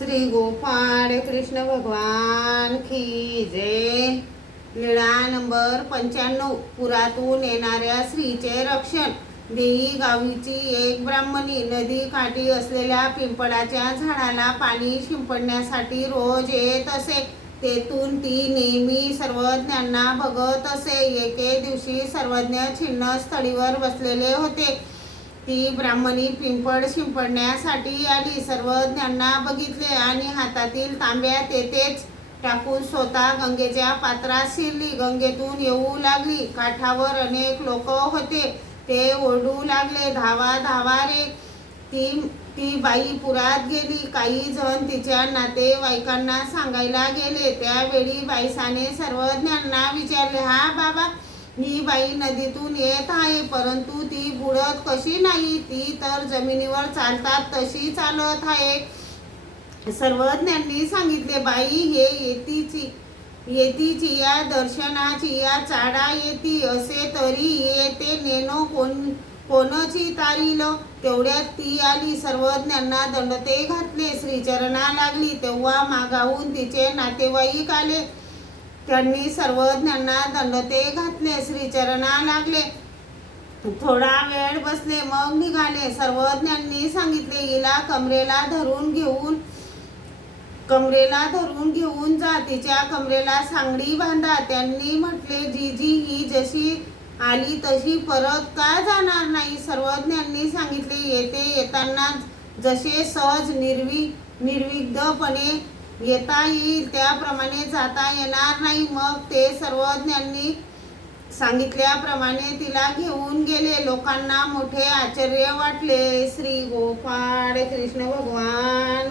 श्री गोपाळ कृष्ण भगवान की जय। लीळा नंबर 95। पुरातून येणाऱ्या स्त्रीचे रक्षण। देई गावीची एक ब्राह्मणी नदी काठी असलेल्या पिंपळाच्या झाडाला पाणी शिंपडण्यासाठी रोज येत असे। तेथून ती नेहमी सर्वज्ञांना बघत असे। एके दिवशी सर्वज्ञ छिन्न स्थळीवर बसलेले होते। ती ब्राह्मणी पिंपळ शिंपडण्यासाठी आली। सर्वज्ञांना बघितले आणि हातातील तांब्या तेथेच टाकून स्वतः गंगेच्या पात्रात शिरली। गंगेतून येऊ लागली। काठावर अनेक लोक होते, ते ओरडू लागले, धावा धावा रे। ती बाई पुरात गेली। काही जण तिच्या नातेवाईकांना सांगायला गेले। त्यावेळी बाईसाने सर्वज्ञांना विचारले, हा बाबा, ही बाई नदीतून येत आहे, परंतु ती बुडत कशी नाही? ती तर जमिनीवर चालतात तशी चालत आहे। सर्वज्ञांनी सांगितले, बाई, हे येतीची या दर्शनाची या चाडा येती असे तरी येते नेनो कोणची तारील? तेवढ्यात ती आली। सर्वज्ञांना दंडते घातले, श्रीचरणा लागली। तेव्हा मागाहून तिचे नातेवाईक आले। त्यांनी सर्वज्ञांना दंडते घातले, श्रीचरणा लागले। थोडा वेळ बसले, मग निघाले। सर्वज्ञांनी सांगितले, हिला कमरेला धरून घेऊन जा, तिच्या कमरेला सांगडी बांधा। त्यांनी म्हटले, जीजी, ही जशी आली तशी परत का जाणार नाही? सर्वज्ञांनी सांगितले, येताना जसे सहज निर्विघ्नपणे येता येईल त्याप्रमाणे जाता येणार नाही। मग ते सर्वज्ञांनी सांगितल्याप्रमाणे तिला घेऊन गेले। लोकांना मोठे आश्चर्य वाटले। श्री गोपाळ कृष्ण भगवान